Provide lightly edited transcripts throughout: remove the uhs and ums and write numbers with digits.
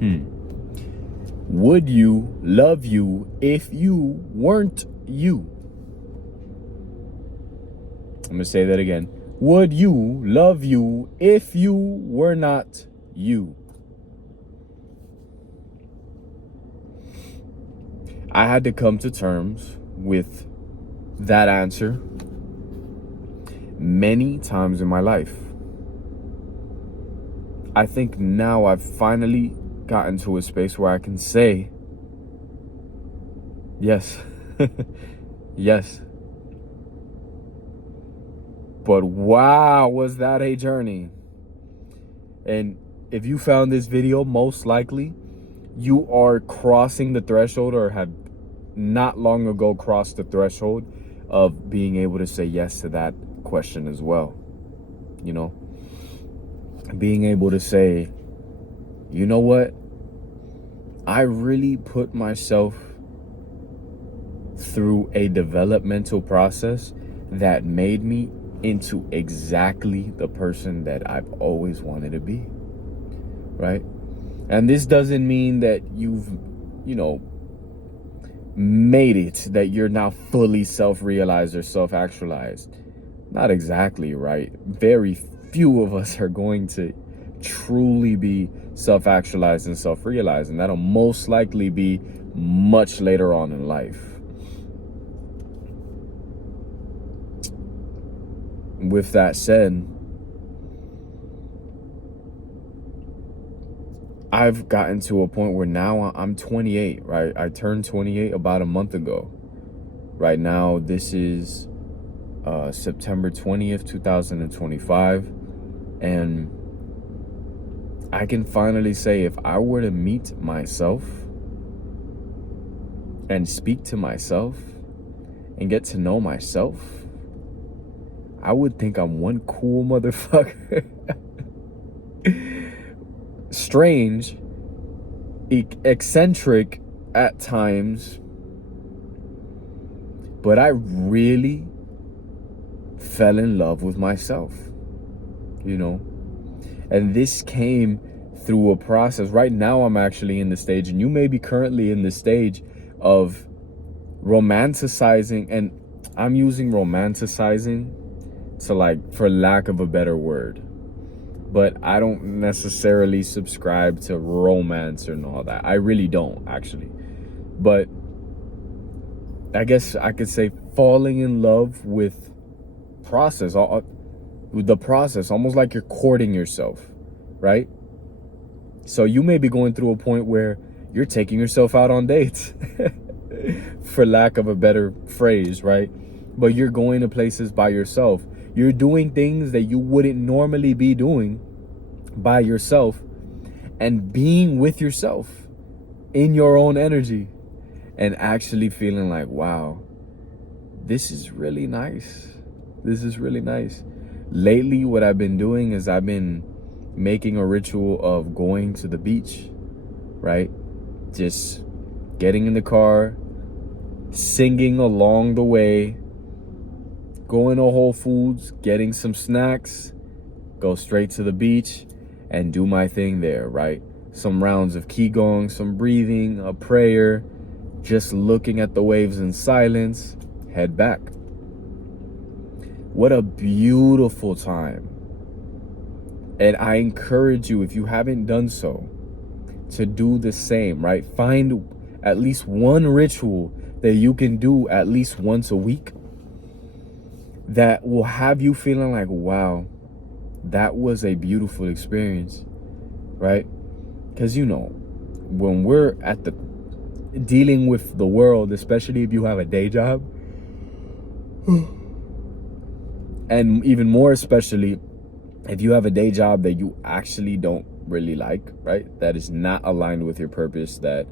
Would you love you if you weren't you? I'm gonna say that again. Would you love you if you were not you? I had to come to terms with that answer many times in my life. I think now I've finally gotten to a space where I can say, yes, yes. But wow, was that a journey? And if you found this video, most likely you are crossing the threshold or have not long ago crossed the threshold of being able to say yes to that question as well. You know, being able to say, you know what? I really put myself through a developmental process that made me into exactly the person that I've always wanted to be, right? And this doesn't mean that you've, made it, that you're now fully self-realized or self-actualized. Not exactly, right? Very few of us are going to truly be self-actualized and self-realized, and that'll most likely be much later on in life. With that said, I've gotten to a point where now I'm 28, right? I turned 28 about a month ago. Right now, this is September 20th, 2025. And I can finally say, if I were to meet myself and speak to myself and get to know myself, I would think I'm one cool motherfucker. Strange, eccentric at times, but I really fell in love with myself, and this came through a process. Right now I'm actually in the stage, and you may be currently in the stage of romanticizing, and I'm using romanticizing to, for lack of a better word, but I don't necessarily subscribe to romance and all that. I really don't, actually. But I guess I could say falling in love with the process, almost like you're courting yourself, right? So you may be going through a point where you're taking yourself out on dates, for lack of a better phrase, right? But you're going to places by yourself. You're doing things that you wouldn't normally be doing by yourself, and being with yourself in your own energy, and actually feeling like, wow, this is really nice. This is really nice. Lately, what I've been doing is I've been making a ritual of going to the beach, right? Just getting in the car, singing along the way, going to Whole Foods, getting some snacks, go straight to the beach and do my thing there, right? Some rounds of Qigong, some breathing, a prayer, just looking at the waves in silence, head back. What a beautiful time. And I encourage you, if you haven't done so, to do the same, right? Find at least one ritual that you can do at least once a week that will have you feeling like, wow, that was a beautiful experience, right? Because, when we're dealing with the world, especially if you have a day job, and even more especially if you have a day job that you actually don't really like, right? That is not aligned with your purpose, that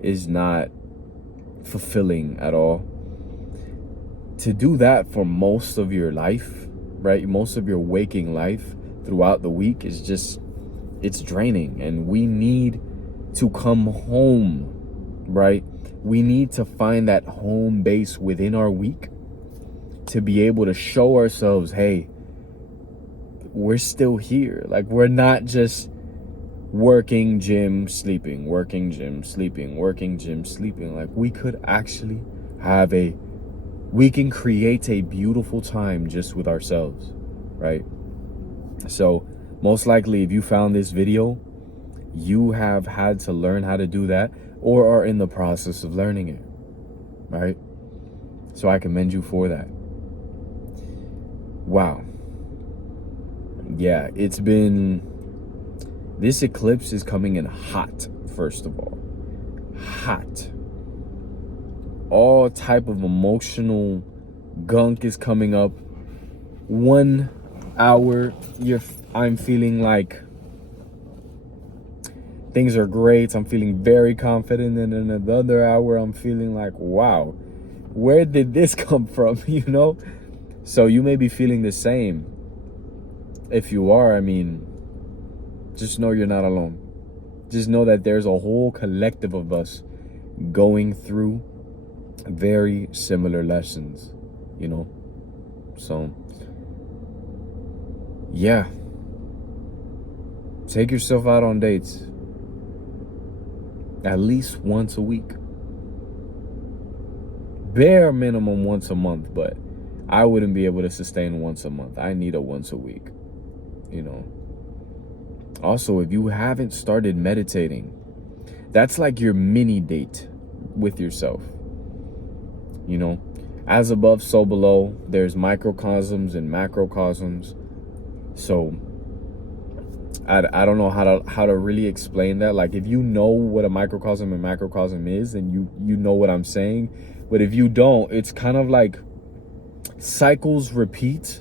is not fulfilling at all. To do that for most of your life, right? Most of your waking life throughout the week is it's draining. And we need to come home, right? We need to find that home base within our week to be able to show ourselves, hey, we're still here. Like, we're not just working, gym, sleeping, working, gym, sleeping, working, gym, sleeping. Like, we could actually we can create a beautiful time just with ourselves, right? So most likely, if you found this video, you have had to learn how to do that or are in the process of learning it, right? So I commend you for that. Wow. Yeah, this eclipse is coming in hot, first of all. Hot. All type of emotional gunk is coming up. 1 hour, I'm feeling like things are great. I'm feeling very confident. And in another hour, I'm feeling like, wow, where did this come from? You know? So you may be feeling the same. If you are, I mean, just know you're not alone. Just know that there's a whole collective of us going through very similar lessons, you know? So, yeah. Take yourself out on dates. At least once a week. Bare minimum once a month, but I wouldn't be able to sustain once a month. I need a once a week, you know? Also, if you haven't started meditating, that's like your mini date with yourself. You know, as above, so below. There's microcosms and macrocosms. So I don't know how to really explain that. Like, if you know what a microcosm and macrocosm is, then you know what I'm saying. But if you don't, it's kind of like cycles repeat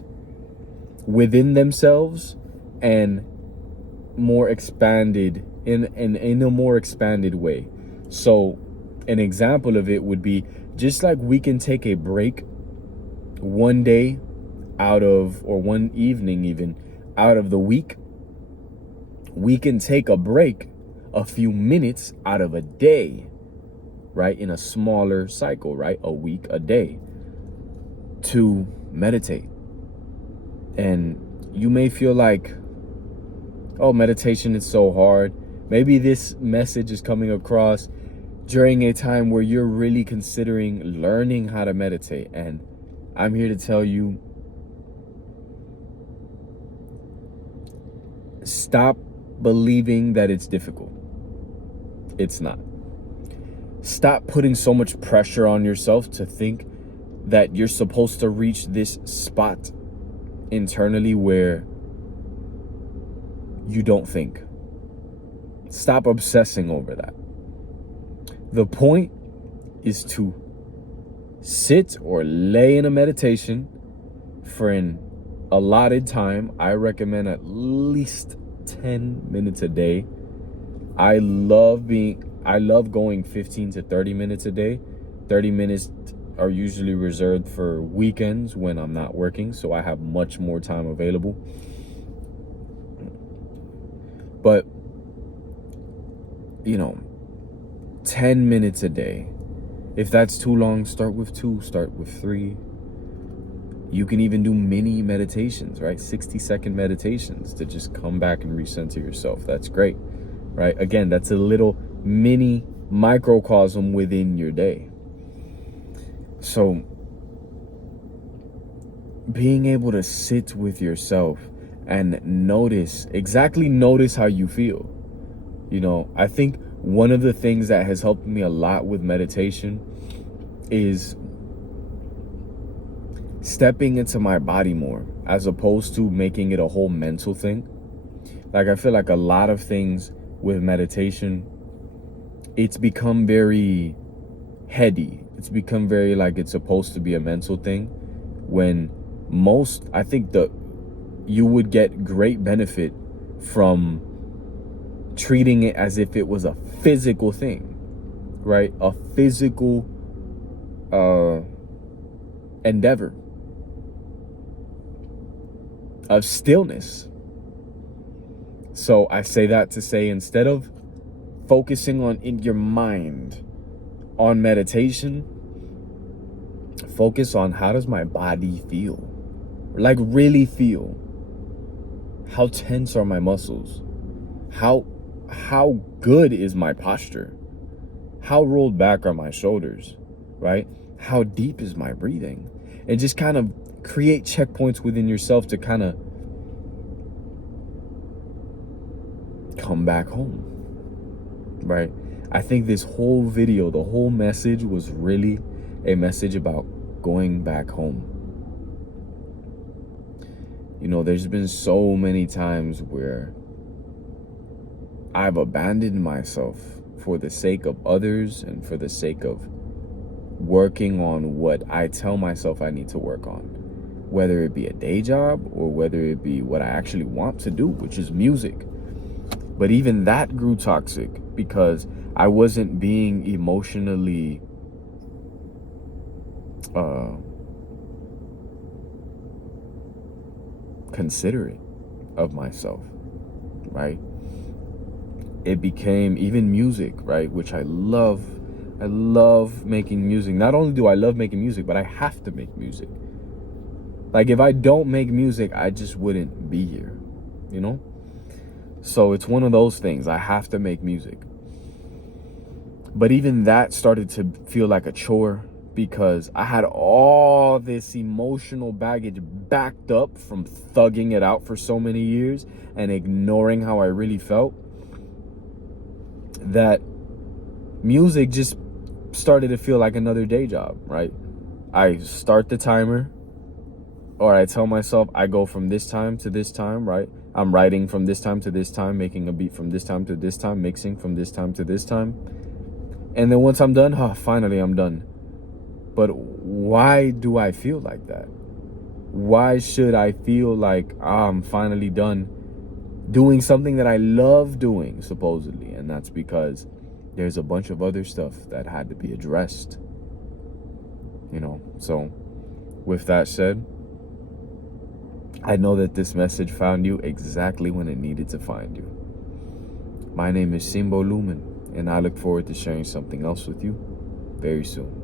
within themselves and more expanded in a more expanded way. So an example of it would be, just like we can take a break one day out of, or one evening even, out of the week, we can take a break a few minutes out of a day, right? In a smaller cycle, right? A week, a day, to meditate. And you may feel like, oh, meditation is so hard. Maybe this message is coming across during a time where you're really considering learning how to meditate. And I'm here to tell you, stop believing that it's difficult. It's not. Stop putting so much pressure on yourself to think that you're supposed to reach this spot internally where you don't think. Stop obsessing over that. The point is to sit or lay in a meditation for an allotted time. I recommend at least 10 minutes a day. I love going 15 to 30 minutes a day. 30 minutes are usually reserved for weekends when I'm not working, so I have much more time available. But, 10 minutes a day. If that's too long, start with 2, start with 3. You can even do mini meditations, right? 60-second meditations to just come back and recenter yourself. That's great, right? Again, that's a little mini microcosm within your day. So being able to sit with yourself and notice how you feel. I think one of the things that has helped me a lot with meditation is stepping into my body more, as opposed to making it a whole mental thing. Like, I feel like a lot of things with meditation, it's become very heady. It's become very like it's supposed to be a mental thing, when I think you would get great benefit from treating it as if it was a physical thing, right? A physical endeavor of stillness. So I say that to say, instead of focusing in your mind on meditation, focus on, how does my body feel? Like, really feel. How tense are my muscles? How how good is my posture? How rolled back are my shoulders, right? How deep is my breathing? And just kind of create checkpoints within yourself to kind of come back home, right? I think this whole video, the whole message was really a message about going back home. You know, there's been so many times where I've abandoned myself for the sake of others and for the sake of working on what I tell myself I need to work on, whether it be a day job or whether it be what I actually want to do, which is music. But even that grew toxic because I wasn't being emotionally considerate of myself, right? It became even music, right? Which I love. I love making music. Not only do I love making music, but I have to make music. Like, if I don't make music, I just wouldn't be here, you know? So it's one of those things. I have to make music. But even that started to feel like a chore because I had all this emotional baggage backed up from thugging it out for so many years and ignoring how I really felt, that music just started to feel like another day job, right? I start the timer, or I tell myself I go from this time to this time, right? I'm writing from this time to this time, making a beat from this time to this time, mixing from this time to this time. And then once I'm done, finally I'm done. But why do I feel like that? Why should I feel like I'm finally done doing something that I love doing, supposedly? And that's because there's a bunch of other stuff that had to be addressed, you know? So with that said, I know that this message found you exactly when it needed to find you. My name is Simbo Lumen, and I look forward to sharing something else with you very soon.